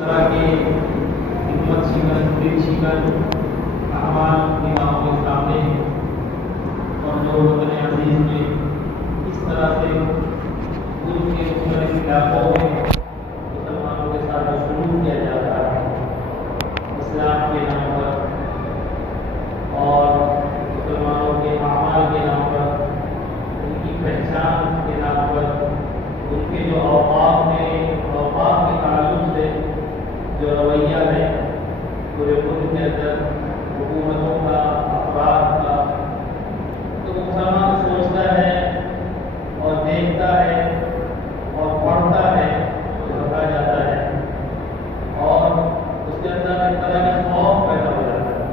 طرح کے حکمت شکن دل شکن اعمال نگاہوں کے سامنے ہیں اور جو وطن عزیز میں اس طرح سے ملک کے مختلف علاقوں میں مسلمانوں کے ساتھ سلوک کیا جاتا ہے اسلام کے نام پر اور مسلمانوں کے اعمال کے نام پر، ان کی پہچان کے نام پر، ان کے جو اوقاف ہیں اوقاف کے تعلق سے جو رویہ ہے پورے ملک کے اندر حکومتوں کا، افراد کا، تو مسلمان سوچتا ہے اور دیکھتا ہے اور پڑھتا ہے تو گھبرا جاتا ہے اور اس کے اندر ایک طرح کا خوف پیدا ہو جاتا ہے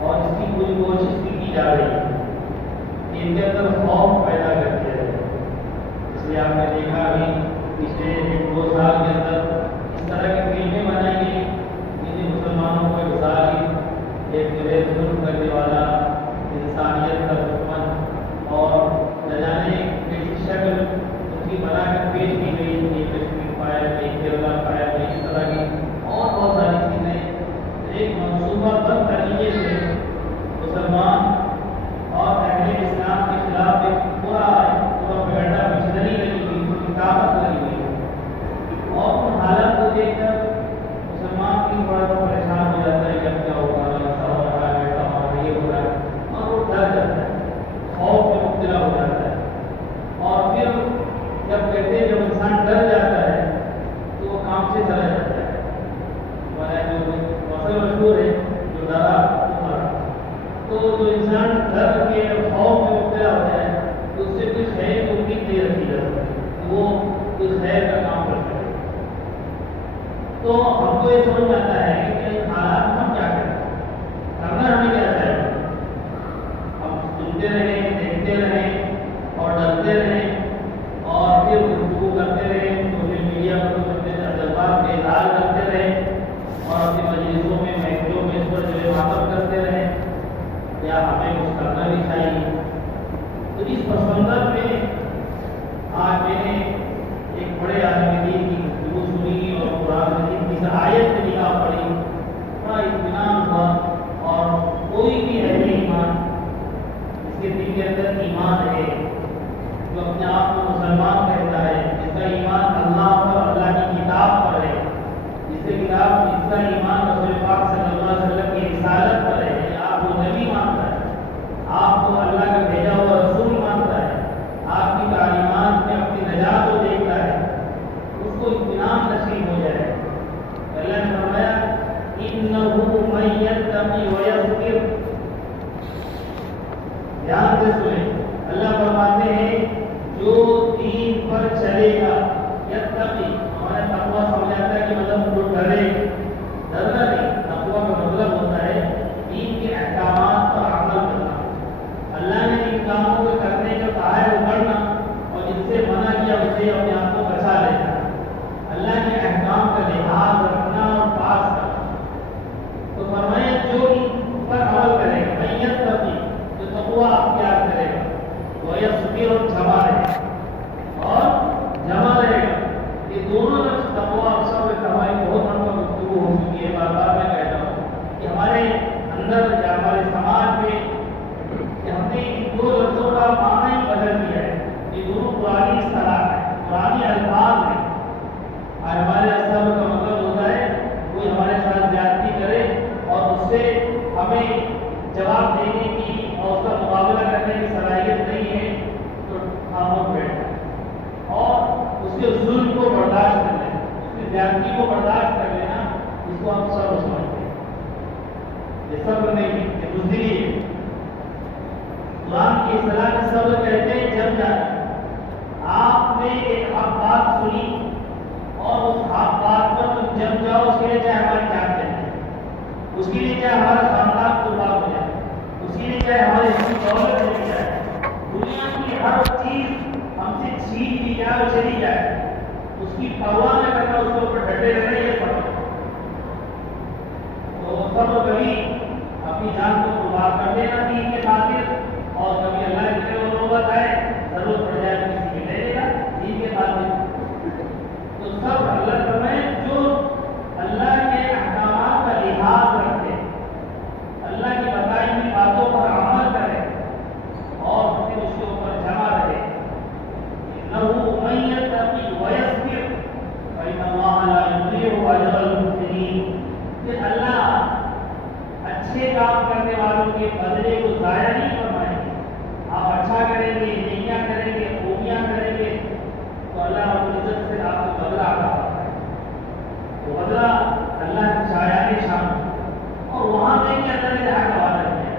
اور اس کی پوری کوشش بھی کی جا رہی ہے کہ ان کے اندر خوف پیدا کر دیا جائے۔ اس لیے آپ نے دیکھا ابھی پچھلے 1-2 سال کے اندر اس طرح کی فلمیں بنائی گئی جن میں مسلمانوں کو ایک ظالم، ایک غیر ظلم کرنے والا، انسانیت کا دشمن اور نہ جانے کیسی شکل ان کی بنا کر پیش کی گئی، ایک کشمیر فائر، ایک کیرلا فائر، اس طرح کی اور بہت ساری چیزیں ایک منصوبہ بند طریقے سے مسلمان اور اہل اسلام کے خلاف ایک پورا پیغمبر مشنری لگی ہوئی، ان کی طاقت لگی ہوئی اور ان حالات کو دیکھ کر مسلمان بھی بڑا پریشان ہو جاتا ہے کہ اب کیا ہوگا، ایسا ہو رہا ہے، ایسا ہو رہا ہے، یہ ہو رہا ہے، اور وہ ڈر جاتا ہے، خوف میں مبتلا ہو جاتا ہے اور پھر جب کہتے ہیں جب انسان ڈر جاتا ہے تو وہ کام سے چلا جاتا ہے۔ ہمارا جو مسئلہ مشہور ہے جو ڈرا وہ مرا، تو جو انسان ڈر کے خوف میں مبتلا ہوتا ہے تو اس سے کوئی خیر کی امید نہیں رکھی جا سکتی، وہ کوئی خیر کا کام کر سکے۔ تو ہم کو یہ سمجھ میں آتا ہے کہ ان حالات میں ہم کیا کریں، کرنا ہمیں کیا چاہیے؟ ہم سنتے رہیں، دیکھتے رہیں اور ڈرتے رہیں اور پھر گفتگو کرتے رہیں، سوشل میڈیا پر اپنے تجربات کا اظہار کرتے رہیں اور اپنی مجلسوں میں، محفلوں میں اس پر جو ہے بات کرتے رہیں، یا ہمیں کچھ کرنا بھی چاہیے؟ تو اس پس منظر میں آج میں نے ایک بڑے عالم دین کی گفتگو سنی اور قرآن مجید کی آیت میں نگاہ پڑی، بڑا اطمینان ہوا اور کوئی بھی اہل ایمان جس کے دل کے اندر ایمان ہے، جو اپنے آپ کو مسلمان کہتا ہے، جس کا ایمان اللہ پر، اللہ کی کتاب پر ہے، جس کا ایمان رسول پاک صلی اللہ علیہ وسلم کی رسالت پر ہے، آپ کو نبی مانتا ہے، آپ کو اللہ کا بھیجا ہوا رسول مانتا ہے، آپ کی تعلیمات میں اپنی نجات کو دیکھتا ہے، اس کو اطمینان نصیب ہو جائے۔ اللہ نے فرمایا اِنَّهُ مَن يَتَّقِ وَيَصْبِرْ، دھیان سے سنیں، اللہ فرماتے ہیں جو دین پر چلے گا، یتقی، ہمارا تقویٰ سمجھاتا ہے کہ مطلب وہ ڈرے، ڈرنا نہیں، تقویٰ کا مطلب ہوتا ہے دین کے احکامات پر عمل کرنا، اللہ نے جن کاموں کو کرنے کا کہا ہے وہ کرنا اور جن سے منع کیا اس سے اپنے آپ کو بچا لینا، اللہ کے احکام کا لحاظ رکھنا اور پاس کرنا۔ تو فرمایا جو ان پر عمل کرے گا، من یتقی، جو تقویٰ اختیار کرے گا، ویصبر، اور جمع رہے گا، اور جمع رہے گا، یہ دونوں لفظ تقویٰ اور صبر کا ہماری بہت مرتبہ گفتگو ہو چکی ہے، بار بار میں کہتا ہوں کہ ہمارے اندر یا ہمارے سماج میں کہ ہم نے ان دو لفظوں کا معنی ہی بدل دیا ہے، یہ دونوں پرانی اصطلاح ہے، پرانی الفاظ ہیں۔ اور ہمارے صبر کا مطلب ہوتا ہے کوئی ہمارے ساتھ زیادتی کرے اور اس سے ہمیں جواب دینے کی اور اس کا مقابلہ کرنے کی صلاحیت نہیں ہے تو خاموش بیٹھ جائے اور اس کے ظلم کو برداشت کر لینا، اس کی زیادتی کو برداشت کر لینا، اس کو ہم صبر سمجھتے ہیں۔ یہ صبر نہیں، یہ بزدلی ہے۔ قرآن کی اصطلاح میں صبر کہتے ہیں جم جانا۔ آپ نے ایک حق بات سنی اور اس حق بات پر تم جم جاؤ، اس کے لیے چاہے ہماری جان چلے، اس کے لیے چاہے ہمارا خاندان قربان ہو جائے، اس کے لیے چاہے ہماری اپنی دولت چلی جائے، دنیا کی ہر چیز ہم سے چھین لی جائے اور چلی جائے، اس کی پرواہ نہ کرنا، اس کے اوپر ڈٹے رہنا، یہ صبر۔ تو صبر کبھی اپنی جان کو قربان کر دینا دین کے خاطر، اور کبھی اللہ کی طرف نوبت آئے، ضرورت پڑ جائے کسی کی لے لے گا دین کے خاطر۔ تو سب اللہ فرمائے جو اجر المحسنین، کہ اللہ اچھے کام کرنے والوں کے بدلے کو ضائع نہیں فرمائیں گے. آپ اچھا کریں گے، نیکیاں کریں گے، خوبیاں کریں گے تو اللہ رب العزت سے آپ کو بدلہ عطا فرمائے گا. تو بدلہ اللہ کی شایان شان، اور وہاں میں کہ اللہ نے جہاں کا وعدہ کیا ہے.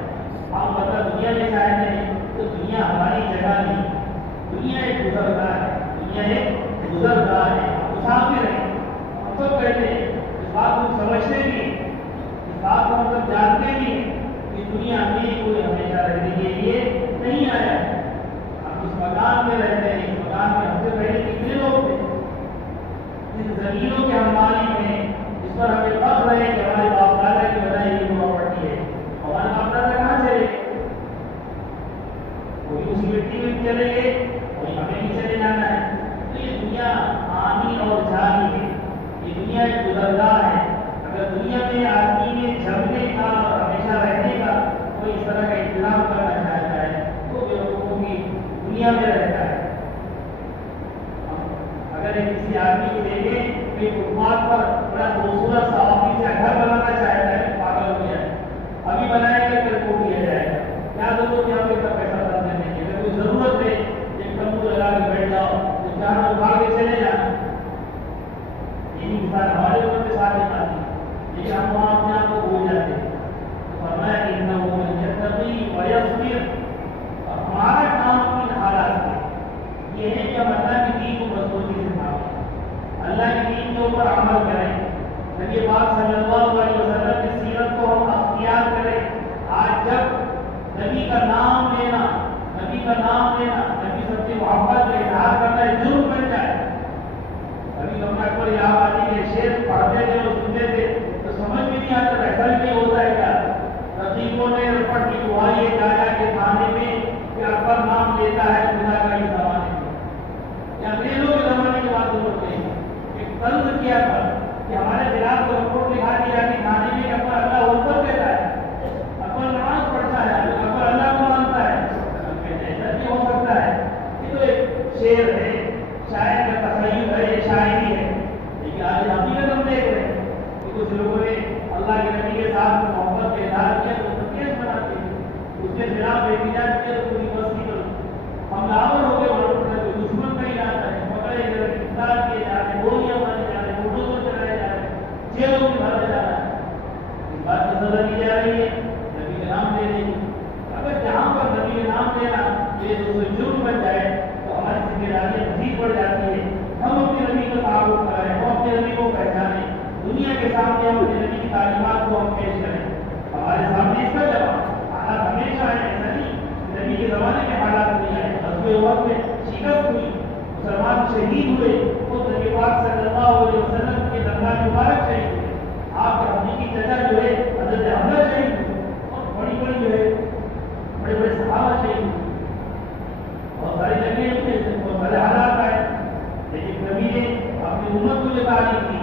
ہم مطلب دنیا میں چاہتے ہیں تو دنیا ہماری جگہ نہیں، دنیا ایک گزرگاہ ہے، دنیا ایک گزرگاہ ہے. ہم مسافر ہیں، ہم سب کہتے ہیں، اس بات کو سمجھتے بھی ہیں، اس بات کو ہم سب جانتے بھی ہیں کہ دنیا میں کوئی ہمیشہ رہنے کے لیے نہیں آیا ہے. ہم اس مکان میں رہتے ہیں، اس مکان میں ہم سے پہلے کتنے لوگ تھے، جن زمینوں کے ہم مالک ہیں، جس پر ہمیں فخر ہے کہ ہمارے باپ دادا کی بنائی ہوئی پراپرٹی ہے. ہمارے باپ دادا کہاں چلے گئے؟ کوئی اس مٹی میں چلے گئے، کوئی ہمیں بھی چلے جانا ہے. تو یہ دنیا آنی اور جانی ہے، یہ دنیا ایک گزرگاہ ہے. اگر دنیا میں آدمی نے جمنے کا اور ہمیشہ رہنے کا کوئی اس طرح کا انتظام کرنا چاہتا ہے تو بیوقوفوں کی دنیا میں رہتا ہے. اگر ایک کسی آدمی کو دیکھیں کہ فٹ پاتھ پر بڑا خوبصورت سا آفس یا گھر بنانا چاہتا ہے، پاگل ہو جائے، ابھی بنائے گا کل ٹوٹ دیا جائے گا. کیا ضرورت ہے آپ کو اتنا پیسہ خرچ کرنے کی؟ اگر کوئی ضرورت ہے ایک تمبو لگا کے بیٹھ جاؤ تو چار لوگ بھاگ کے چلے جانا. یہی مثال ہمارے اوپر کے ساتھ نہیں آتی، لیکن ہم وہاں اپنے آپ کو بھول جاتے ہیں. فرمایا کہ انه من يتقي ويصبر. ہمارا کام ان حالات میں یہ ہے کہ ہم اللہ کی دین کو مضبوطی سے تھامیں، اللہ کی دین کے اوپر عمل کریں، نبی پاک صلی اللہ علیہ وسلم کی سیرت کو ہم اختیار کریں. آج جب نبی کا نام لینا، نبی کا نام لینا، نبی سب سے محبت کا اظہار کرنا ہے جرم بن جائے. ابھی ہم اکبر یہاں آدمی کے شعر پڑھتے تھے اور سنتے تھے تو سمجھ بھی نہیں آتا ایسا بھی نہیں ہوتا ہے کیا. رقیبوں نے رپٹ کی دعائی جایا کے کھانے میں کہ اکبر نام لیتا ہے خدا کا اس زمانے میں، یا انگریزوں کے زمانے کی بات ضرورت نہیں. ایک طرز کیا تھا کہ ہمارے خلاف کو رپورٹ لکھا دی جاتی کھانے میں کہ اکبر اللہ اوپر دیتا ہے، اکبر نماز پڑھتا ہے، اکبر اللہ کو مانتا ہے. ایسا بھی ہو سکتا ہے؟ یہ تو ایک شعر ہے، شاعر کا تخیل ہے، یہ شاعری ہے. لیکن آج حقیقت ہم دیکھ رہے ہیں کہ کچھ لوگوں نے اللہ کے نبی کے ساتھ محبت کا اظہار کیا تو تکلیف بناتے ہیں، اس کے خلاف احتجاج کیا تو پوری بستی پر ہم لاور ہو گئے. کوئی دشمن کہیں جاتا ہے، پکڑے گئے، گرفتار کیے جا رہے، گولیاں مارے جا رہے، بلڈوزر چلائے جا رہے، جیلوں میں بھرا جا رہا ہے. اس بات کی سزا دی جا رہی ہے نبی کے نام لینے کی. اگر جہاں پر نبی کے نام لینا یہ دوسرے جرم بن جائے تو ہماری ذمہ داری مزید بڑھ جاتی ہے. ہم اپنے نبی کا تعارف کرائیں، ہم اپنے نبی کو پہچانیں، دنیا کے سامنے ہم اپنے نبی کی تعلیمات کو ہم پیش کریں. ہمارے سامنے اس کا جواب حالات ہمیشہ ہے، ایسا نہیں نبی کے زمانے کے حالات نہیں آئے. غزوہ احد میں شکست ہوئی، مسلمان شہید ہوئے، خود نبی پاک صلی اللہ علیہ وسلم کے دندان مبارک شہید ہوئے. آپ کے حقیقی چچا جو ہے حضرت حمزہ شہید ہوئے، اور بڑی بڑی جو ہے بڑے بڑے صحابہ شہید ہوئے. بہت ساری جگہیں تھے، بہت سارے حالات آئے، لیکن نبی نے اپنی امت کو جو تعلیم دی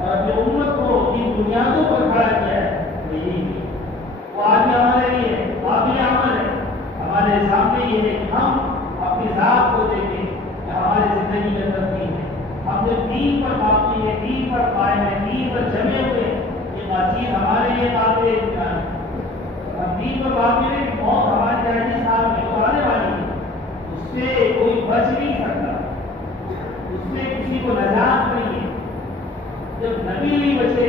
اور اپنی امت کو ان بنیادوں پر کھڑا کیا ہے وہ یہی تھی. وہ آج بھی ہمارے لیے قابل عمل ہے. ہمارے سامنے یہ ہے کہ ہم اپنی ذات کو دیکھیں کہ ہماری زندگی میں تبدیل ہے. ہم جب دین پر باقی ہے، دین پر قائم ہے، دین پر جمے ہوئے، یہ بات چیز ہمارے لیے قابل امتحان ہے. ہم دین پر باقی ہے کہ موت ہمارے جائزی سال میں تو آنے والی ہے، اس سے کوئی بچ نہیں سکتا، اس سے کسی کو نجات نہیں ہے. جب نبی نہیں بچے،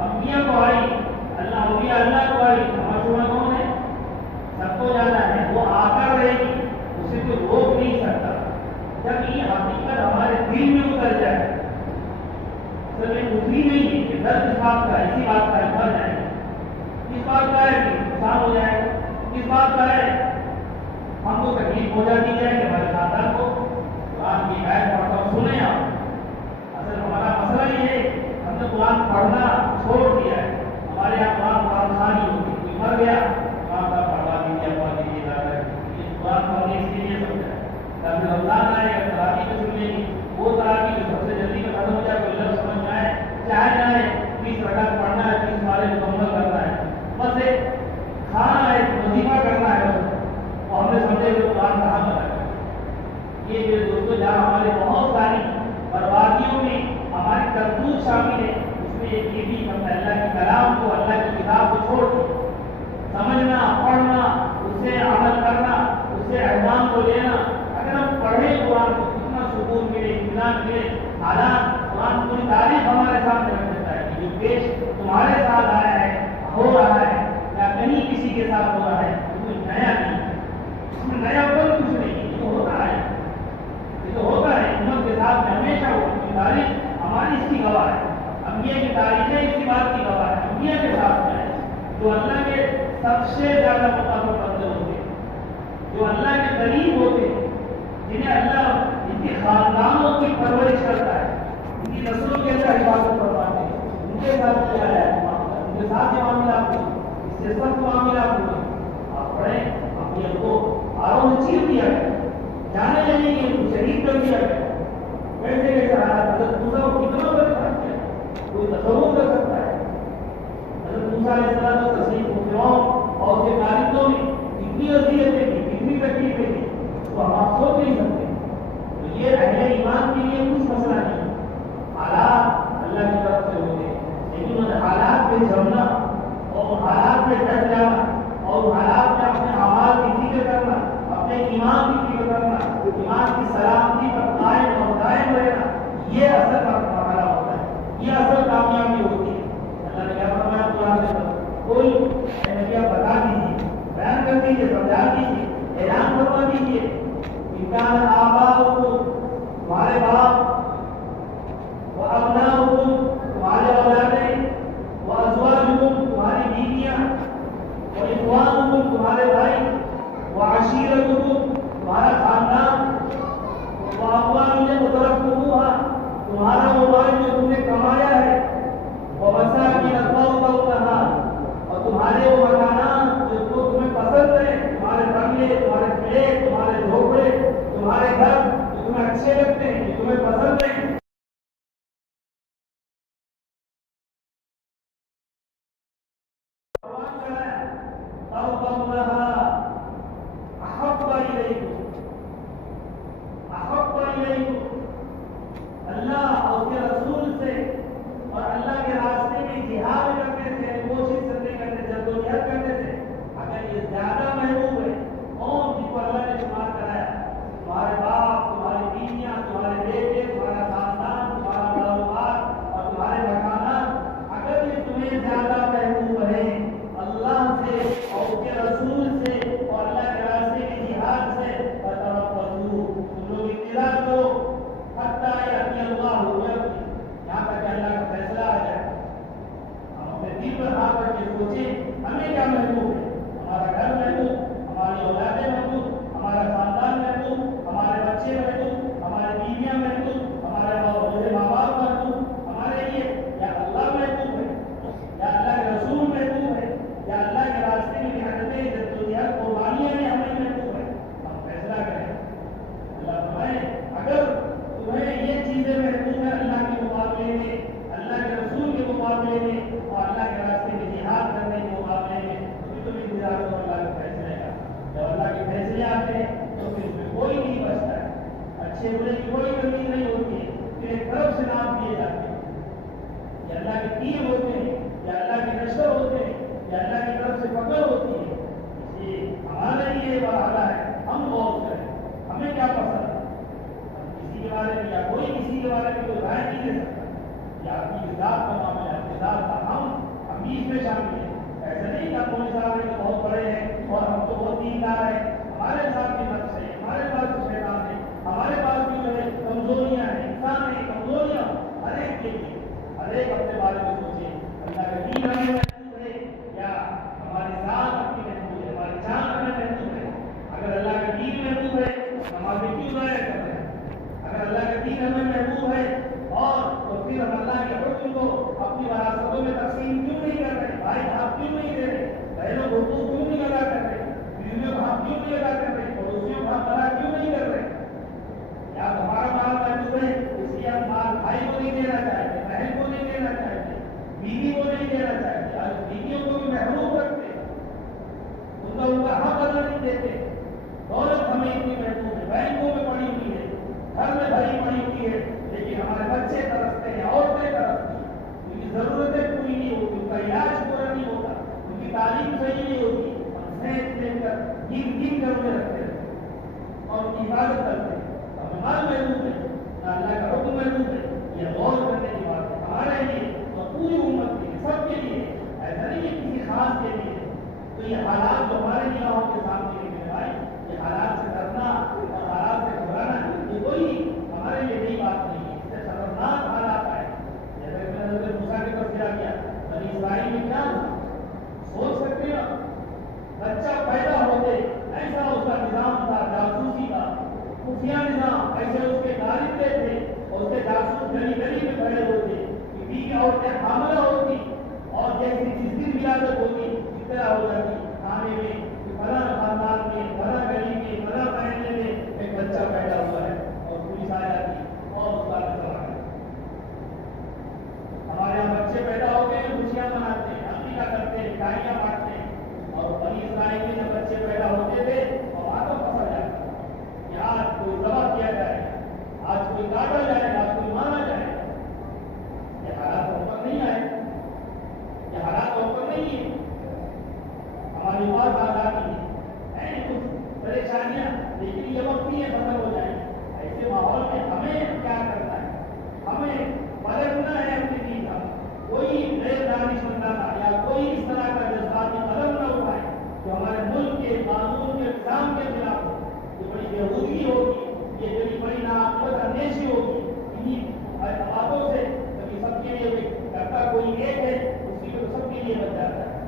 انبیاء کو آئی، اللہ اولیاء اللہ کو آئی، ہمارا شعبہ کون ہے؟ سب کو جانا ہے، وہ آ کر رہے گی، اسے کوئی روک نہیں سکتا. جب یہ حقیقت ہمارے دل میں اتر جائے، اصل میں اتری نہیں ہے کہ درد اس بات کا، اسی بات کا مر جائے گا، اس بات کا ہے کہ نقصان ہو جائے گا، اس بات کا ہے ہم کو تکلیف ہو جاتی ہے کہ ہمارے خاندان کو قرآن کی آیت پڑھ کر سنیں. آپ اصل ہمارا مسئلہ یہ ہے ہم نے قرآن پڑھنا چھوڑ دیا ہے. ہمارے یہاں قرآن خانی ہوتی، کوئی مر گیا قرآن کا پڑھا دیجیے، پڑھ دیجیے، یہ قرآن پڑھنے اس لیے سمجھا ہے تاکہ رمضان آئے گا تراویح میں سن لیں گے، وہ تراویح جو سب سے جلدی میں ختم ہو جائے، کوئی لفظ سمجھ میں آئے، چاہے جائے 20 رکعت پڑھنا ہے، 30 پارے مکمل کرنا ہے، بس ایک کھانا ہے، وظیفہ کرنا ہے. اور ہم نے سمجھے کہ قرآن کہاں بنا ہے. یہ میرے دوستوں جہاں ہمارے بہت ساری بربادیوں میں ہماری کرتوت شامل ہے، یہ بھی اللہ کے کلام کو، اللہ کی کتاب کو چھوڑ کے سمجھنا، پڑھنا، اس سے عمل کرنا، اس سے احکام کو لینا. اگر ہم پڑھیں قرآن کو کتنا سکون ملے، اطمینان ملے. حالات قرآن پوری تاریخ ہمارے سامنے رکھ دیتا ہے کہ جو پیش تمہارے ساتھ آیا ہے، ہو رہا ہے یا کہیں کسی کے ساتھ ہو رہا ہے، کوئی نیا نہیں، اس میں نیا پر کچھ نہیں. یہ تو ہوتا ہے، یہ تو ہوتا ہے امت کے ساتھ میں ہمیشہ ہو. تاریخ ہماری اس کی گواہ ہے، انبیاء کی تاریخیں اس کی بات کی گواہ ہے. انبیاء کے ساتھ میں جو اللہ کے سب سے زیادہ مقرب بندے ہوتے ہیں، جو اللہ کے قریب ہوتے ہیں، جنہیں اللہ ان کے خاندانوں کی پرورش کرتا ہے، ان کی نسلوں کے اندر حفاظت کرواتے ہیں، ان کے ساتھ کیا ہے، ان کے ساتھ یہ معاملات ہوئے، اس سے سخت معاملات ہوئے. آپ پڑھیں، اپنے کو آروں میں چیر دیا گیا، جانے لگیں گے ان کو شہید کر دیا گیا. کیسے کیسے حالات، حضرت موسیٰ کو کتنا بڑا کیا کوئی تصور کر سکتا ہے. حضرت موسیٰ علیہ السلام کو تصدیق کو فرعون اور اس کے کارندوں نے کتنی اذیتیں کی، کتنی تکلیفیں کی، تو ہم آپ سوچ نہیں سکتے. تو یہ اہل ایمان کے لیے کچھ مسئلہ نہیں. حالات اللہ کی طرف سے ہوتے ہیں، لیکن ان حالات پہ جمنا اور حالات پہ ڈٹ جانا اور حالات میں اپنے اعمال کی فکر کرنا، اپنے ایمان کی فکر کرنا، ایمان کی سلامتی پر قائم اور دائم رہنا، یہ اصل مرحلہ ہوتا ہے، یہ اصل کامیابی ہوتی ہے. اللہ نے کیا فرمایا قرآن میں، کوئی نبی بتا دیجیے، بیان کر دیجیے، سمجھا دیجیے، اعلان کروا دیجیے. انکان آباؤکم، تمہارے باپ، و ابناؤکم، تمہارے اولادیں، و ازواجکم، تمہاری بیویاں، و اخوانکم، تمہارے بھائی، و عشیرتکم، تمہارا خاندان، و اموال اقترفتموها، تمہارا وہ مال جو تم نے کمایا ہے، و مساکن ترضونها، اور تمہارے وہ مکانات جو تمہیں پسند ہیں، تمہارے بنگلے، تمہارے فلیٹ، تمہارے جھوپڑے، تمہارے گھر جو تمہیں اچھے لگتے ہیں، جو تمہیں پسند ہیں. اللہ اور اس کے رسول سے اور اللہ کے راستے میں جہاد کرنے سے، کوشش کرنے سے، جدوجہد کرنے سے اگر یہ زیادہ محبوب ہے، اور جن کو اللہ نے شمار کرایا، تمہارے باپ، تمہاری بیویاں، تمہارے بیٹے، تمہارا خاندان، تمہارا کاروبار اور تمہارے مکانات، اگر یہ تمہیں زیادہ محبوب ہے اللہ سے اور اس کے رسول سے اور اللہ کے راستے میں جہاد سے، فتربصوا، تم لوگ انتظار کرو حتیٰ یأتی اللہ بأمرہ، یہاں تک کہ اللہ کا فیصلہ آ جائے. ہم اپنے دل پر ہاتھ رکھ کے سوچیں ہمیں کیا محبوب ہے. ہمارا گھر محبوب، ہماری اولادیں محبوب، ہمارا خاندان محبوب، ہمارے بچے محبوب، ہماری بیویاں محبوب، ہمارے ماں باپ محبوب ہمارے لیے، یا اللہ محبوب ہے، یا اللہ کے رسول محبوب ہے، یا اللہ کے راستے میں محنتیں، جدوجہد، قربانیاں ہیں ہمیں محبوب ہے. ہم فیصلہ کریں. اللہ فرمائے اگر تمہیں یہ چیزیں محبوب ہیں اللہ کے مقابلے میں، اللہ کے رسول کے مقابلے میں اور اللہ کے راستے میں جہاد کرنے کے مقابلے میں، تو تم انتظار کرو اللہ کے فیصلے کا. جب اللہ کے فیصلے آتے ہیں تو پھر اس میں کوئی نہیں بچتا ہے، اچھے برے کی کوئی کمی نہیں ہوتی ہے. پھر ایک طرف سے نام دیے جاتے ہیں، یا اللہ کے تیر ہوتے ہیں، یا اللہ کے نشر ہوتے ہیں، یا اللہ کی طرف سے پکڑ ہوتی ہے. یہ ہمارا یہ مرحلہ ہے، ہم غور کریں ہمیں کیا پسند ہے. کسی کے بارے میں یا کوئی کسی کے بارے میں کوئی رائے نہیں دے سکتا، یا اپنی ذات کا معاملہ ہے، اپنی ذات کا ہم بھی اس میں شامل ہیں. ایسا نہیں کہ ہم صاحب ہیں تو بہت بڑے ہیں اور ہم تو بہت دیندار ہیں. ہمارے ساتھ بھی نفس ہے، ہمارے پاس بھی شیطان ہے، ہمارے پاس بھی جو ہے کمزوریاں ہیں، انسان ہیں، کمزوریاں. ہر ایک کے لیے ہر ایک اپنے بارے میں سوچے اللہ کا دین ہمیں محبوب ہے یا ہماری ذات اپنی محبوب ہے، ہماری جان ہمیں محبوب ہے. اگر اللہ کا دین محبوب ہے ہمارے کیوں ضائع کر رہے ہیں. اگر اللہ کا دین ہمیں محبوب ہے اور تو پھر ہم اللہ کے حکم کو اپنی وراثتوں میں تقسیم کیوں نہیں کر رہے، بھائی ہاتھ کیوں نہیں دے رہے، بہنوں کو کیوں نہیں ادا کر رہے، بیویوں کا ہاتھ کیوں نہیں ادا کر رہے، پڑوسیوں کا ادا کیوں نہیں کر رہے. یا ہمارا مال محبوب ہے اس لیے ہم مال بھائی کو نہیں دینا چاہتے، بہن کو نہیں دینا چاہتے، بیوی کو نہیں دینا چاہتے، اور بیویوں کو بھی محروم رکھتے، ان کا حق ادا نہیں دیتے. دولت ہمیں اتنی محبوب ہے، بینکوں میں پڑی ہوئی ہے، گھر میں بھری پڑی ہوئی ہے، لیکن ہمارے بچے ترستے ہیں، عورتیں ترستی ہیں، ان کی ضرورت تو یہ حالات جو ہمارے نگاہوں کے سامنے لے آئے، یہ حالات سے ڈرنا اور حالات سے گھبرانا یہ کوئی ہمارے لیے نئی بات نہیں ہے، اس سے خطرناک حالات آئے۔ جیسے میں نے حضرت موسیٰ کے تذکرہ کیا، بنی اسرائیل میں کیا تھا سوچ سکتے ہیں؟ بچہ پیدا ہوتے ایسا اس کا نظام تھا، جاسوسی کا خفیہ نظام، ایسے اس کے دارندے تھے اور اس کے جاسوس گلی گلی میں کھڑے ہوتے کہ بیوی عورتیں حاملہ ہوتی اور جیسی جس دن ولادت ہوتی اس طرح ہو جاتی کھانے میں فلاں خاندان میں فلاں گلی میں فلاں محلے میں ایک بچہ پیدا ہوا ہے اور پولیس آ جاتی اور اس کا نظر آ گیا۔ ہمارے یہاں بچے پیدا ہوتے ہیں، خوشیاں مناتے ہیں، عقیقہ کرتے ہیں، مٹھائیاں بانٹتے ہیں، اور بنی اسرائیل میں جب بچے پیدا ہوتے تھے اور ہاتھوں پکڑا جاتا کہ آج کوئی ذبح کیا جائے، آج کوئی کاٹا جائے، آج کوئی مارا جائے۔ یہ حالات ہم پر نہیں آئے، یہ حالات ہم پر نہیں ہے۔ ہمارے پاس آزادی ہے کچھ پریشانیاں، لیکن یہ وقت نہیں ہے ختم ہو جائیں۔ ایسے ماحول میں ہمیں کیا کرنا ہے؟ ہمیں پلٹنا ہے اپنی دین کا، کوئی غیر دانشمندانہ یا کوئی اس طرح کا جذباتی قدم نہ اٹھائے جو ہمارے ملک کے قانون کے نظام کے خلاف ہو، جو بڑی بےہودگی ہوگی، یہ بڑی بڑی ناقص اندیشی ہوگی۔ انہیں باتوں سے کبھی سب کے لیے کرتا کوئی ایک ہے، اسی کو سب کے لیے بچ جاتا ہے۔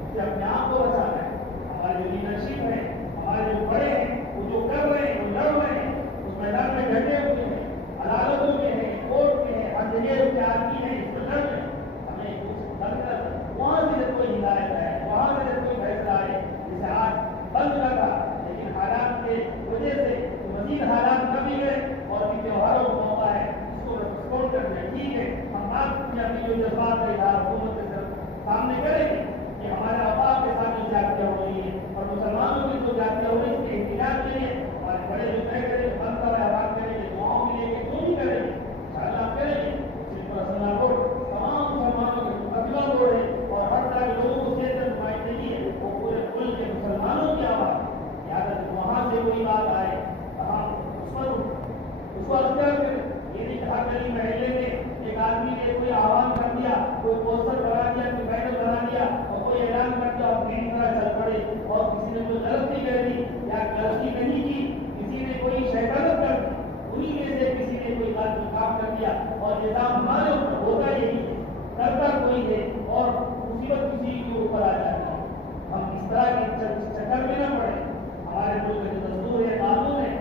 اس سے اپنے آپ کو بچانا ہے۔ ہمارے جو لیڈرشپ ہے، ہمارے جو بڑے ہیں، وہ جو کر رہے ہیں، وہ لڑ رہے ہیں، اس میدان میں ڈٹے ہوئے ہیں، عدالتوں میں ہیں، کورٹ میں ہیں، ہر جگہ کے آدمی ہیں، اس میں لڑ رہے ہیں۔ ہمیں اس لڑ کر وہاں سے جب کوئی ہدایت ہے، وہاں سے جب کوئی فیصلہ ہے، جسے آج بند لگا لیکن حالات کے وجہ سے مزید حالات نہ بگڑے اور بھی تیوہاروں کا موقع ہے، اس کو رسپونڈ کرنا ہے۔ ٹھیک ہے، ہم آپ اپنی جو جذبات کا اظہار حکومت کے سامنے کریں گے کہ ہمارے آبا کے ساتھ جو زیادتیاں ہو رہی ہے اور مسلمانوں کی جو زیادتیاں ہو رہی ہے اس کے احتجاج کے لیے ہمارے بڑے جو طے کریں گے، بند کا آباد کریں گے، دعاؤں کے لیے کیوں نہیں کریں گے؟ انشاءاللہ کریں گے۔ صرف رسول کو تمام مسلمانوں کے مطلب ہو رہے اور ہر طرح کے لوگوں کو صحت نمائندگی ہے، وہ پورے ملک کے مسلمانوں کی آواز ہے۔ اگر وہاں سے کوئی بات آئے تو ہم اس کو اختیار کریں۔ یہ نہیں کہ ہر گلی محلے میں ایک آدمی نے کوئی آہوان کر دیا، کوئی پوسٹر کرا دیا، کوئی بینر بنا دیا اور کوئی اعلان کر دیا اور میری طرح چل پڑے اور کسی نے کوئی غلطی کر دی یا غلطی نہیں کی، کسی نے کوئی شیطنت کر دی، انہیں میں سے کسی نے کوئی غلط کام کر دیا اور نظام ہمارے اوپر ہوتا یہی ہے، کرتا کوئی ہے اور مصیبت کسی کے اوپر آ جاتی ہے۔ ہم اس طرح کے چکر میں نہ پڑے۔ ہمارے ملک میں جو دستور ہے، قانون ہے،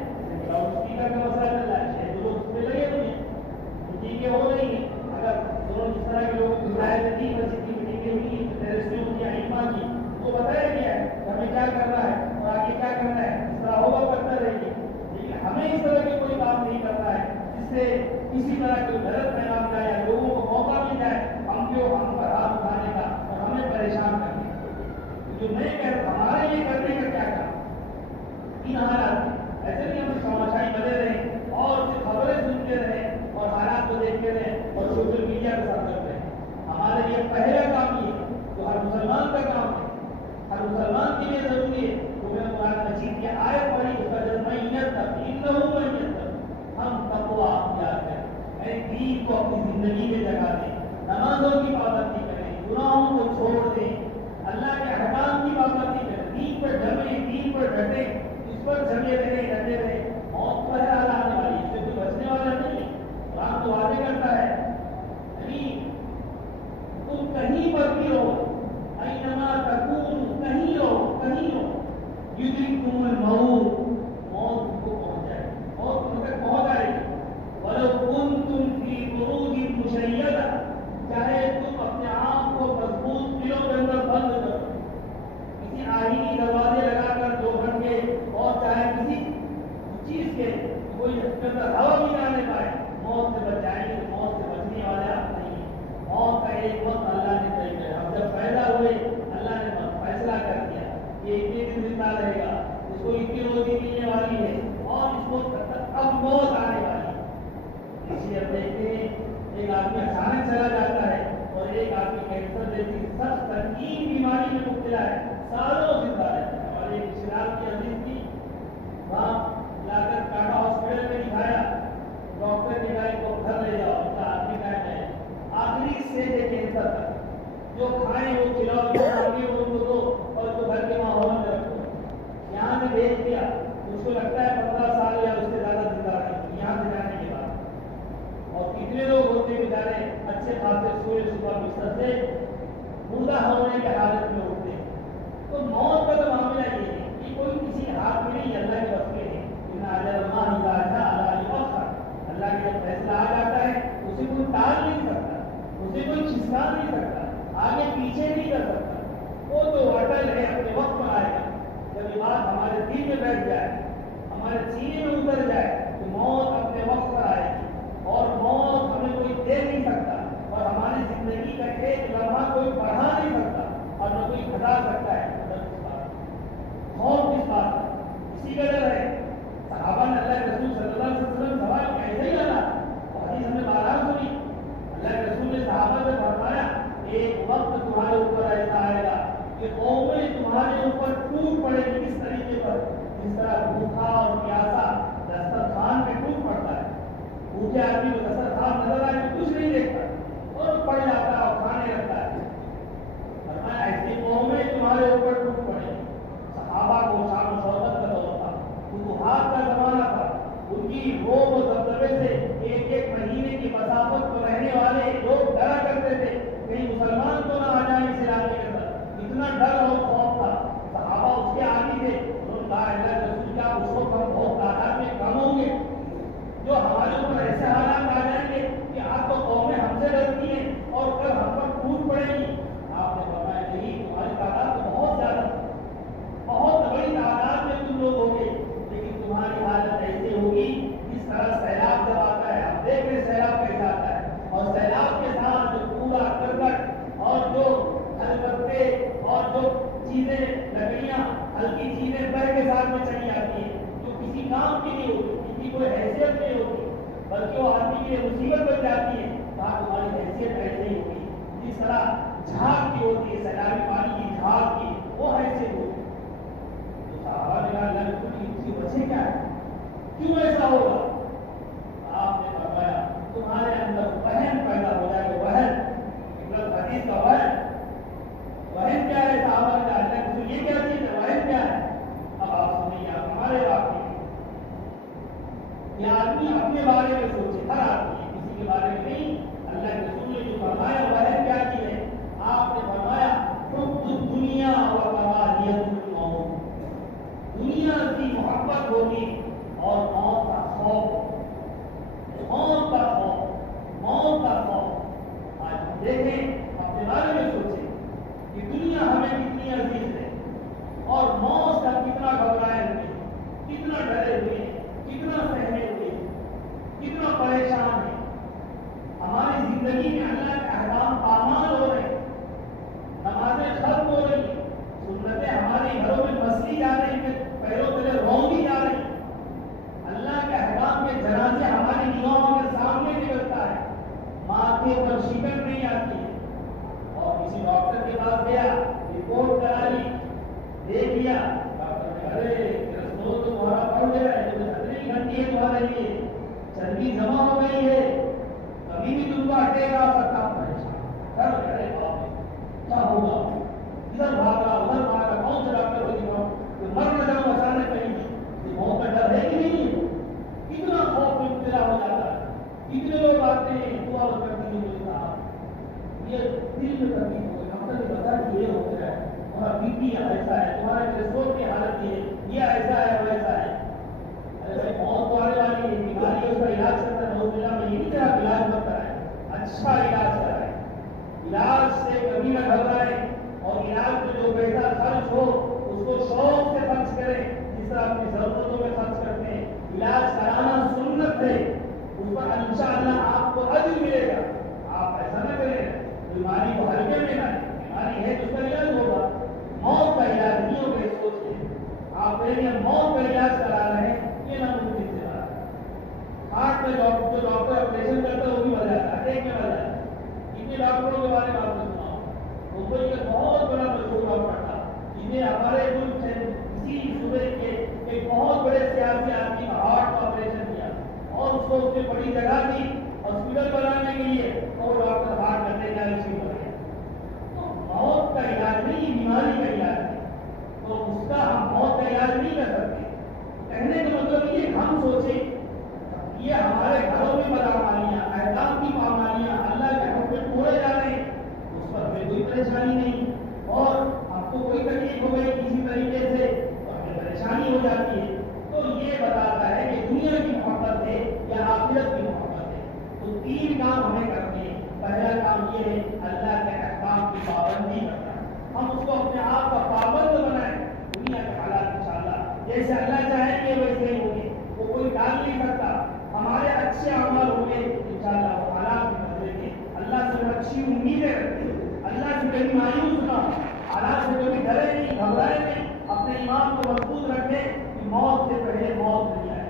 لاؤڈ اسپیکر کا مسئلہ چل رہا ہے، لوگ اس پہ لگے ہوئے ہیں، میٹنگیں ہو رہی ہیں، اگر دونوں جس طرح کے لوگوں کی ہدایت دی مسجد کی میٹنگیں ہوئی ٹیررسٹوں کی ائمہ کی، وہ بتایا گیا ہے کہ ہمیں کیا کرنا ہے اور آگے کیا کرنا ہے، اس طرح ہوگا کرتا رہیے، لیکن ہمیں اس طرح کی کوئی کام نہیں کرنا ہے جس سے کسی طرح کی غلط پیغام جائے یا لوگوں کو موقع مل جائے ہم پر ہاتھ اٹھانے کا اور ہمیں پریشان کرنے کا۔ جو نہیں کر ہمارے لیے کرنے کا کیا کام ان حالات میں؟ ایسے نہیں ہم تماشائی بنے رہیں اور صرف خبریں سنتے رہیں اور حالات کو دیکھتے رہیں اور سوشل میڈیا کے ساتھ کرتے رہیں۔ ہمارے لیے پہلا کام یہ ہے جو ہر مسلمان کا کام ہے، ہر مسلمان کے لیے ضروری ہے، تو میں قرآن مجید کی آیت پڑھی، اس کا جذبہ ہم تقویٰ اختیار کریں، اے دین کو اپنی زندگی میں جگہ دیں، نمازوں کی پابندی کریں، گناہوں کو چھوڑ دیں، اللہ کے احکام کی پابندی کریں، دین پر جمیں، دین پر ڈٹیں، اس پر جمے رہیں، ڈٹے رہیں۔ موت تو ہے آنے والی، اس سے کوئی بچنے والا نہیں ہے۔ قرآن تو وعدے کرتا ہے نہیں تم کہیں پر بھی رہو، اینما تکونوا، کہیں رہو، کہیں رہو، یدرککم الموت، موت کو پہنچ جائے، موت تم تک پہنچ آئے گی۔ وَلَوْ كُنْتُمْ فِي بُرُوجٍ مُشَيَّدَةٍ، چاہے تم اپنے آپ کو مضبوط قلعوں کے اندر بند کرو، کسی آئینی دروازے لگا کر جو بن کے، اور چاہے کسی چیز کے کوئی اس کے اندر ہوا بھی نہ لے پائے، موت سے بچ جائیں گے۔ موت سے بچنے والے آپ نہیں ہیں۔ موت کا ایک وقت اللہ نے طے کیا، ہم جب پیدا ہوئے اللہ نے فیصلہ کر دیا یہ اتنے دن زندہ رہے گا، اس کو اتنی روزی ملنے والی ہے اور اس کو اب موت آنے والی ہے۔ اس لیے اب دیکھتے ہیں ایک آدمی اچانک چلا جاتا ہے اور ایک آدمی کینسر جیسی سخت سنگین بیماری میں مبتلا ہے، سالوں زندہ رہتا ہے۔ ہمارے ایک رشتے دار کی عزیز تھی، وہاں لا کر ٹاٹا ہاسپٹل میں دکھایا، ڈاکٹر نے کہا کو گھر لے جاؤ، ان کا آخری ٹائم ہے، آخری اسٹیج ہے کینسر کا، جو کھائیں وہ کھلاؤ، جو مانگے وہ ان کو دو، اور جو گھر کے ماحول میں رکھو. یہاں سے بھیج دیا، اس کو لگتا ہے 15 سال یا اس سے زیادہ زندہ رہے یہاں سے جانے کے بعد. اور کتنے لوگ ہوتے بیچارے اچھے خاصے سوئے صبح بستر سے مردہ ہونے کے حالت میں ہوتے ہیں. تو موت کا تو معاملہ یہ ہے کہ کوئی کسی ہاتھ میں نہیں، اللہ کے وقت میں ہے. اللہ کے جب فیصلہ آ جاتا ہے اسے کوئی ٹال نہیں سکتا، اسے کوئی کھسکا نہیں سکتا، آگے پیچھے نہیں کر سکتا. وہ تو اٹل ہے، اپنے وقت پر آئے گا. جب یہ بات ہمارے دل میں بیٹھ جائے، ہمارے سینے میں اتر جائے تو موت اپنے وقت پر آئے گی. اور موت ہمیں کوئی دے نہیں سکتا، اور ہماری زندگی کا ایک لمحہ کوئی بڑھا نہیں سکتا اور نہ کوئی گھٹا سکتا ہے. خوف کس بات کا؟ اسی کا ڈر ہے. صحابہ نے اللہ کے رسول صلی اللہ علیہ وسلم سوال کیسے ہی لگا، حدیث ہم نے بارہ سنی. اللہ کے رسول نے صحابہ سے فرمایا ایک وقت تمہارے اوپر ایسا آئے گا کہ قومیں تمہارے اوپر ٹوٹ پڑے گی. کس طریقے پر؟ جس طرح بھوکھا اور پیاسا دسترخوان پہ ٹوٹ پڑتا ہے. بھوکے آدمی کو دسترخوان نظر آئے تو کچھ نہیں دیکھتا اور پڑ جاتا ہے اور کھانے لگتا ہے. فرمایا ایسی قومیں تمہارے اوپر ٹوٹ پڑے گی. صحابہ کو شان و شوکت کا دور تھا، فتوحات کا زمانہ تھا. ان کی روب و دبدبے سے ایک ایک مہینے کی مسافت کو رہنے والے لوگ ڈرا کرتے تھے کہیں مسلمان تو نہ آ جائیں اس علاقے کے اندر. اتنا ڈر اور خوف تھا. صحابہ اس کے عادی تھے. انہوں نے کہا اللہ کے رسول کیا اس وقت ہم بہت تعداد میں کم ہوں گے جو ہمارے اوپر ایسے حالات آ جائیں گے کہ آج تو قومیں ہم سے ڈرتی ہیں اور کل ہم پر ٹوٹ پڑے گی. آپ نے فرمایا نہیں، تمہاری تعداد تو بہت زیادہ، بہت بڑی تعداد میں تم لوگ ہوں گے، لیکن تمہاری حالت ایسی ہوگی جس طرح سیلاب جب آتا ہے. آپ دیکھ رہے سیلاب کیسا آتا ہے، اور سیلاب کے ساتھ جو کوڑا کرکٹ اور جو ہلکتے اور جو چیزیں لکڑیاں ہلکی چیزیں بہ کے ساتھ میں چلی آتی ہیں جو کسی کام کی نہیں ہوتی، کسی کوئی حیثیت نہیں ہوتی، بلکہ وہ آدمی کے لیے مصیبت بن جاتی ہے. کہا تمہاری حیثیت ایسے ہی ہوگی جس طرح جھاگ کی ہوتی ہے، سیلابی پانی کی جھاگ کی وہ حیثیت ہوتی ہے. صحابہ نے کہا اللہ رسول کی اس کی وجہ کیا ہے، کیوں ایسا ہوگا؟ آپ نے فرمایا تمہارے اندر وہن پیدا ہو جائے گا. وہن حدیث کا وہن کیا ہے؟ صحابہ نے کہا اللہ رسول یہ کیا چیز ہے، وہن کیا ہے؟ اب آپ سنیے، آپ ہمارے واقعی یہ آدمی اپنے بارے میں سوچے، ہر آدمی کسی کے بارے میں نہیں. اللہ کے رسول نے جو فرمایا وہن کیا چیز ہے؟ آپ نے فرمایا حب الدنیا و کراہیت الموت. دنیا کی محبت ہوگی اور موت کا خوف، موت کا خوف، موت کا خوف. آج ہم دیکھیں اپنے بارے میں سوچیں کہ دنیا ہمیں کتنی عزیز ہے اور موت کا کتنا گھبرائے ہوئے، کتنا ڈرے ہوئے، کتنا سہمے ہوئے، کتنا پریشان ہے. ہماری زندگی میں اللہ کے احکام پامال ہو رہے، نمازیں ختم ہو رہی، سنتیں ہمارے گھروں میں مسلی جا رہی ہیں، پیروں تلے رونگی جا رہی. اللہ کے احکام کے جنازے ہماری نگاہوں کے سامنے نکلتا ہے، ماتھے پر شکن نہیں آتی ہے. اور کسی ڈاکٹر کے پاس گیا، رپورٹ کرا لی، دیکھ لیا، ڈاکٹر نے کہا ارے رسول تو تمہارا پڑ گیا ہے، جو 17 گھنٹے ہے تمہارے لیے، چربی جمع ہو گئی ہے، کبھی بھی تم کو اٹیک آ سکتا. پریشان ارے باپ کیا ہوگا، ادھر بھاگا ادھر بھاگا، کون سے ڈاکٹر کو دکھاؤں، مر نہ جاؤں اچانک کہیں بھی. موت کا ڈر ہے کہ نہیں؟ کتنا خوف میں مبتلا ہو جاتا ہے. کتنے لوگ آتے ہیں دعا کرتے ہیں یہ دل میں تکلیف ہو گئی، ڈاکٹر نے بتا کہ یہ ہو گیا ہے، تمہارا بی پی ایسا ہے، تمہارے کیسٹرول کی حالت یہ ایسا ہے ویسا ہے. ارے بھائی موت تو آنے والی ہے، بیماری اس کا علاج کرتا ہے، نوز میں یہ نہیں کہ آپ علاج مت کرائیں، اچھا علاج کرائیں. علاج سے کبھی نہ گھبرائیں اور علاج میں جو پیسہ خرچ ہو اس کو شوق سے خرچ کریں، جس طرح اپنی ضرورتوں میں خرچ کرتے ہیں. علاج کرانا سنت ہے، اس پر انشاءاللہ آپ کو اجر ملے گا. آپ ایسا نہ کریں بیماری کو ہلکے میں نہ لیں، بیماری ہے تو اس کا علاج ہوگا. موت کا علاج نہیں ہوگا اس سوچ کے آپ پہلے موت کا علاج کرا رہے ہیں، یہ ناممکن سے بات ہے. ہارٹ میں جو ڈاکٹر آپریشن کرتا ہے وہ بھی مر جاتا ہے، ایک میں مر جاتا ہے. اتنے ڈاکٹروں کے بارے میں آپ نے سنا ہوگا، وہ کوئی بہت بڑا مشہور ڈاکٹر تھا جنہیں ہمارے ملک سے اسی صوبے کے ایک بہت بڑے سیاسی آدمی کا ہارٹ کا آپریشن کیا اور اس کو اس نے بڑی جگہ دی ہاسپٹل بنانے کے لیے، اور ڈاکٹر ہارٹ کرنے کا اسی بن گیا. تو پریشانی نہیں اور آپ کو کوئی تکلیف ہو گئی کسی طریقے سے تو ہمیں پریشانی ہو جاتی ہے، تو یہ بتاتا ہے کہ دنیا کی محبت ہے یا آخرت کی محبت ہے۔ تو 3 کام ہمیں کرنے ہیں۔ پہلا کام یہ ہے اللہ کے احکام کی پابندی کرنا، ہم اس کو اپنے آپ کا پابند بنائیں۔ دنیا کے حالات انشاءاللہ جیسے اللہ چاہیں گے ویسے ہی ہوں گے، وہ کوئی ٹال نہیں سکتا۔ ہمارے اچھے عمل ہوں گے انشاءاللہ وہ حالات بھی بدلیں گے۔ اللہ سے اچھی امیدیں رکھیں، اللہ سے کبھی مایوس نہ ہو، حالات سے کبھی ڈرے نہیں، گھبرائے نہیں، اپنے ایمان کو مضبوط رکھیں کہ موت سے پہلے موت نہیں آئے،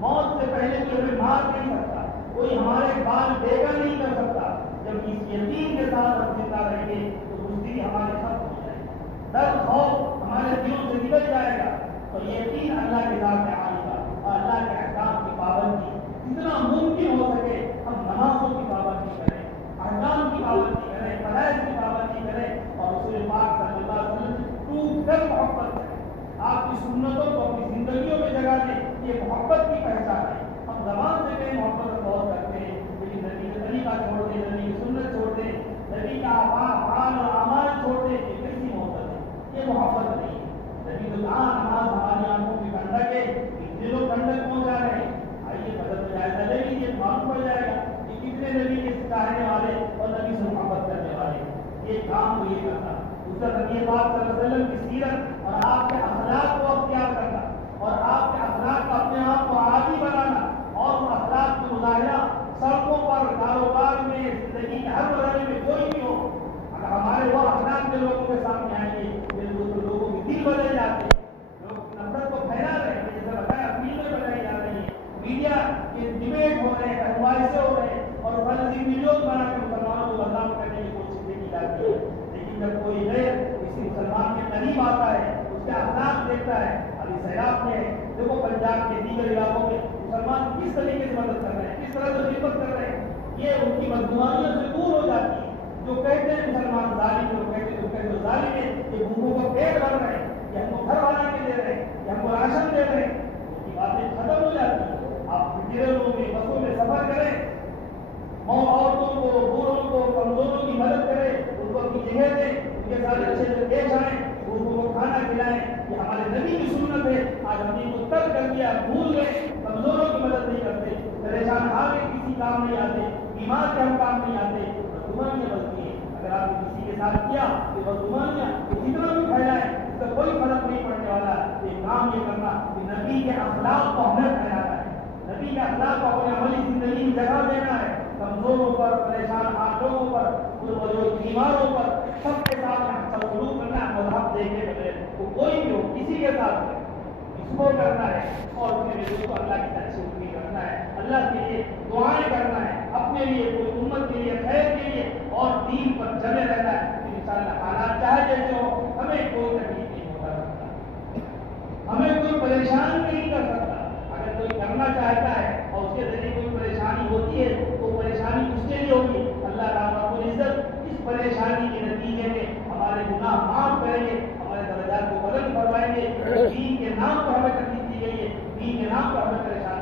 موت سے پہلے کوئی ہمیں مار نہیں سکتا، کوئی ہمارے بال بیگا نہیں کر سکتا۔ جب اس یقین کے ساتھ ہم زندہ رہیں گے تو بزدلی ہمارے ختم ہو جائے گا، ڈر خوف ہمارے دلوں سے نکل جائے گا، اور یقین اللہ کے ذات میں آئے گا، اور اللہ کے احکام کی پابندی جتنا ممکن ہو سکے ہم نمازوں کی پابندی کریں، احکام کی پابندی کریں، فرائض کی پابندی کریں، اور رسول پاک صلی اللہ علیہ وسلم سے ٹوٹ کر محبت کریں۔ آپ کی سنتوں کو اپنی زندگیوں میں جگہ دیں، یہ محبت کی پہچان ہے۔ ہم زبان سے کہیں محبت بہت کرتے ہیں لیکن نبی کے طریقہ چھوڑ دیں، نبی کی سنت چھوڑ دیں، نبی کا افعال اور اعمال چھوڑ دیں، یہ کیسی محبت ہے؟ یہ محبت نہیں ہے۔ نبی تو کہا نماز ہماری آنکھوں کی ٹھنڈک ہے، دلوں ٹھنڈک پہنچا رہے ہیں۔ آئیے بدل میں جائزہ لے لیجیے، معلوم پڑ جائے گا کہ کتنے نبی کے چاہنے والے اور نبی سے محبت کرنے والے۔ یہ کام کو یہ کرنا، دوسرا نبی پاک صلی اللہ علیہ وسلم کی سیرت اور آپ کے اخلاق کو اختیار کرنا، اور آپ کے اخلاق کا اپنے آپ کو عادی بنانا، اور ان اخلاق کا مظاہرہ سڑکوں پر، کاروبار میں، زندگی کے ہر مرحلے میں کوئی بھی ہو، اگر ہمارے وہ اخلاق کے لوگوں کے سامنے آئیں گے تو لوگوں کے دل بدل جاتے ہیں، لوگ نفرت کو پھیلا رہے ہیں، جیسے بتایا فلمیں بنائی جا رہی ہیں، میڈیا کے ڈبیٹ ہو رہے ہیں، مباحثے ہو رہے ہیں، اور فرضی ویڈیوز بنا کے مسلمانوں کو بدنام کرنے کی کوشش کی جاتی ہے۔ لیکن جب کوئی غیر کسی مسلمان کے قریب آتا ہے، اس کے اخلاق دیکھتا ہے، ابھی سیلاب میں دیکھو پنجاب کے دیگر علاقوں میں مسلمان کس طریقے سے مدد کر رہے ہیں، کس طرح سے خدمت کر رہے ہیں، یہ ان کی بدگمانیوں سے دور ہو جاتی ہے۔ جو کہتے ہیں مسلمان ظالم، جو کہتے ہیں ظالم ہے، یہ بھوکوں کا پیٹ بھر رہے ہیں، یہ ہم کو گھر بنا کے دے رہے ہیں، یہ ہم کو راشن دے رہے ہیں، ان کی باتیں ختم ہو جاتی ہیں۔ آپ ٹرینوں میں، بسوں میں سفر کریں، عورتوں کو، بوڑھوں کو، کمزوروں کی مدد کریں، ان کو اپنی جگہ دیں، ان کے ساتھ اچھے سے پیش آئیں، بوڑھوں کو کھانا کھلائیں، یہ ہمارے نبی کی سنت ہے۔ آج ہم نے کو ترک کر دیا، بھول گئے، کمزوروں کی مدد نہیں کرتے، پریشان حال کے کسی کام نہیں آتے، بیمار کے ہم کام نہیں آتے، بدگمانیاں بنتی ہیں۔ اگر آپ نے کسی کے ساتھ کیا یہ بدگمانیاں جتنا بھی پھیلائے اس کا کوئی فرق نہیں پڑنے والا۔ یہ کام یہ کرنا کہ نبی کے اخلاق کو ہمیں پھیلانا ہے، نبی کے اخلاق کو اپنے عملی زندگی میں جگہ دینا ہے، کمزوروں پر، پریشان لوگوں پر، بیماروں پر، سب کے ساتھ اچھا سلوک کرنا ہے، مذہب دیکھے بغیر، وہ کوئی بھی ہو، کسی کے ساتھ اس کو کرنا ہے، اور اپنے لوگوں کو اللہ کی اچھی امید کرنا ہے، اللہ کے لیے دعائیں کرنا ہے، اپنے لیے، کوئی امت کے لیے، خیر کے لیے، اور دین پر جمے رہنا ہے۔ انشاءاللہ حالات چاہے جیسے ہو، ہمیں کوئی تکلیف نہیں ہوتا سکتا، ہمیں کوئی پریشان نہیں کر سکتا۔ اگر کوئی کرنا چاہتا ہے اور اس کے ذریعے کوئی پریشانی ہوتی ہے تو پریشانی اس کے لیے ہوگی، اللہ رب العزت اس پریشانی کے نتیجے میں ہمارے گناہ معاف کریں گے، ہمارے درجات کو بلند فرمائیں گے۔ دین کے نام پر ہمیں تکلیف دی گئی ہے، دین کے نام پر ہمیں پریشان